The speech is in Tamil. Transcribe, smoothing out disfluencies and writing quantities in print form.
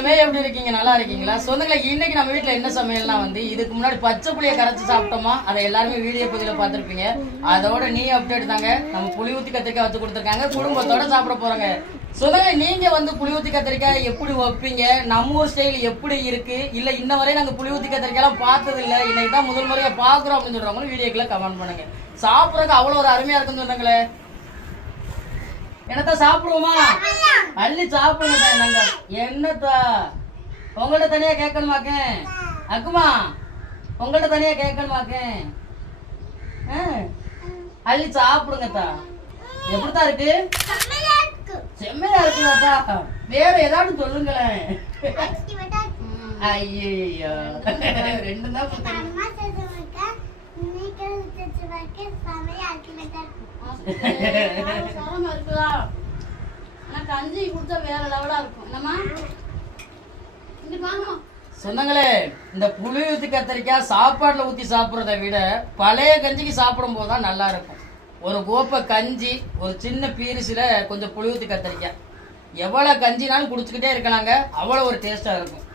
சொந்தங்களுமே எப்படி இருக்கீங்க? நல்லா இருக்கீங்களா? சொந்தங்களை இன்னைக்கு நம்ம வீட்டுல என்ன சமையல்னா வந்து இதுக்கு முன்னாடி பச்சை புளியை கரைச்சி சாப்பிட்டோமா, அதை எல்லாருமே வீடியோ பதிவுல பார்த்திருப்பீங்க. அதோட நீ அப்டேட் தாங்க. நம்ம புளி ஊத்தி கத்திரிக்காய் வச்சு கொடுத்துருக்காங்க, குடும்பத்தோட சாப்பிட போறாங்க. சொந்தங்களை நீங்க வந்து புளி ஊத்தி கத்திரிக்காய் எப்படி வைப்பீங்க, நம்ம ஊர் ஸ்டைல் எப்படி இருக்கு, இல்ல இன்ன வரை நாங்க புளி ஊத்தி கத்திரிக்காய் எல்லாம் பார்த்தது இல்ல, இன்னைக்கு தான் முதல் முறையா பாக்குறோம் அப்படின்னு சொல்றவங்களும் வீடியோக்குள்ள கமெண்ட் பண்ணுங்க. சாப்பிடறதுக்கு அவ்வளவு ஒரு அருமையா இருக்குன்னு சொன்னாங்களே. என்னத்தா சாப்பிடுவோமா? அள்ளி சாப்பிடுங்க. நாங்க என்னத்தா உங்கள்ட்ட தனியா கேட்கணுமாக்க? அக்குமா உங்கள்ட்ட தனியா கேட்கணுமாக்க? அள்ளி சாப்பிடுங்கத்தா. எப்படித்தான் இருக்கு? செம்மையா இருக்குதாத்தா. வேற ஏதாவது சொல்லுங்களேன். ஐயோ ரெண்டு தான் கஞ்சி குடிச்சா வேற லெவலா இருக்கும். என்னமா சொன்னாங்களே, இந்த புளி ஊத்தி கத்திரிக்காய் சாப்பாடுல ஊத்தி சாப்பிடுறத விட பழைய கஞ்சிக்கு சாப்பிடும் போதுதான் நல்லா இருக்கும். ஒரு கோப்பை கஞ்சி, ஒரு சின்ன பீரிசில கொஞ்சம் புளி ஊத்தி கத்திரிக்காய், எவ்வளவு கஞ்சினாலும் குடிச்சுக்கிட்டே இருக்கலாங்க. அவ்வளவு ஒரு டேஸ்டா இருக்கும்.